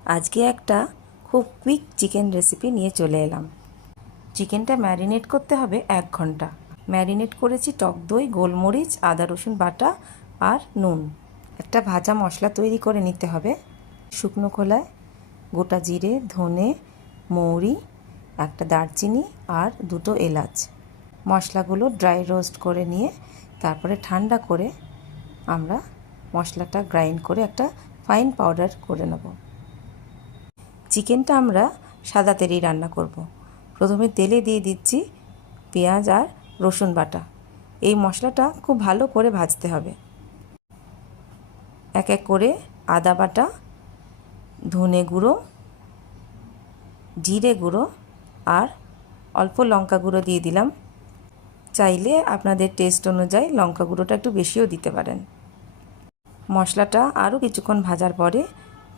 আজকে একটা খুব কুইক চিকেন রেসিপি নিয়ে চলে এলাম। চিকেনটা ম্যারিনেট করতে হবে 1 ঘন্টা। ম্যারিনেট করেছি টক দই, গোলমরিচ, আদা রসুন বাটা আর নুন। একটা ভাজা মশলা তৈরি করে নিতে হবে। শুকনো খোলায় গোটা জিরে, ধনে, মৌরি, একটা দারচিনি আর 2টো এলাচ। মশলাগুলো ড্রাই রোস্ট করে নিয়ে তারপরে ঠান্ডা করে আমরা মশলাটা গ্রাইন্ড করে একটা ফাইন পাউডার করে নেব। চিকেনটা আমরা সাদা তেলেই রান্না করব। প্রথমে তেলে দিয়ে দিচ্ছি পেঁয়াজ আর রসুন বাটা। এই মশলাটা খুব ভালো করে ভাজতে হবে। এক এক করে আদা বাটা, ধনে গুঁড়ো, জিরে গুঁড়ো আর অল্প লঙ্কা গুঁড়ো দিয়ে দিলাম। চাইলে আপনাদের টেস্ট অনুযায়ী লঙ্কা গুঁড়োটা একটু বেশিও দিতে পারেন। মশলাটা আরও কিছুক্ষণ ভাজার পরে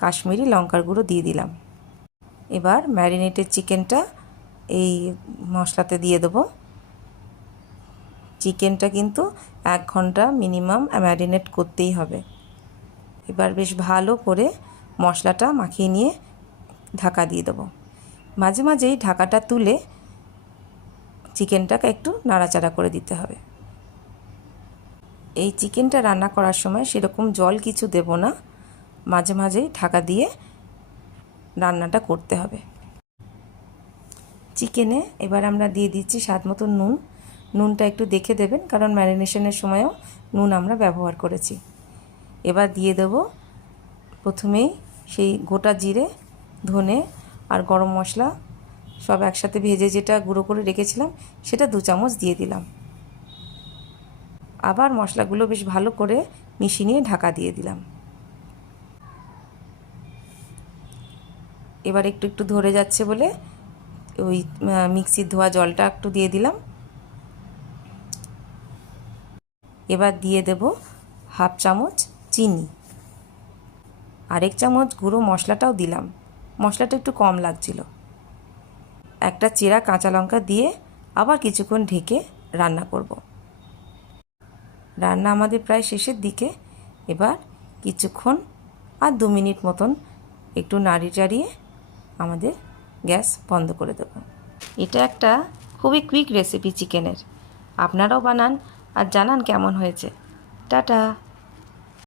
কাশ্মীরি লঙ্কার গুঁড়ো দিয়ে দিলাম। এবার ম্যারিনেটেড চিকেনটা এই মশলাতে দিয়ে দেবো। চিকেনটা কিন্তু 1 ঘন্টা মিনিমাম ম্যারিনেট করতেই হবে। এবার বেশ ভালো করে মশলাটা মাখিয়ে নিয়ে ঢাকা দিয়ে দেবো। মাঝে মাঝেই ঢাকাটা তুলে চিকেনটাকে একটু নাড়াচাড়া করে দিতে হবে। এই চিকেনটা রান্না করার সময় সেরকম জল কিছু দেব না, মাঝে মাঝেই ঢাকা দিয়ে রান্নাটা করতে হবে। চিকেনে এবার আমরা দিয়ে দিচ্ছি স্বাদ মতো নুন। নুনটা একটু দেখে দেবেন, কারণ ম্যারিনেশনের সময়ও নুন আমরা ব্যবহার করেছি। এবার দিয়ে দেব প্রথমেই সেই গোটা জিরে, ধনে আর গরম মশলা সব একসাথে ভেজে যেটা গুঁড়ো করে রেখেছিলাম সেটা 2 চামচ দিয়ে দিলাম। আবার মশলাগুলো বেশ ভালো করে মিশিয়ে নিয়ে ঢাকা দিয়ে দিলাম। এবার একটু একটু ধরে যাচ্ছে বলে ওই মিক্সির ধোয়া জলটা একটু দিয়ে দিলাম। এবার দিয়ে দেব 1/2 চামচ চিনি, 1 চামচ গুঁড়ো মশলাটাও দিলাম। মশলাটা একটু কম লাগছিল। একটা চেরা কাঁচা লঙ্কা দিয়ে আবার কিছুক্ষণ ঢেকে রান্না করব। রান্না আমাদের প্রায় শেষের দিকে। এবার কিছুক্ষণ আর 2 মিনিট মতন একটু নাড়ি চাড়িয়ে আমাদের গ্যাস বন্ধ করে দেব। এটা একটা খুবই কুইক রেসিপি চিকেনের। আপনারাও বানান আর জানান কেমন হয়েছে। টাটা।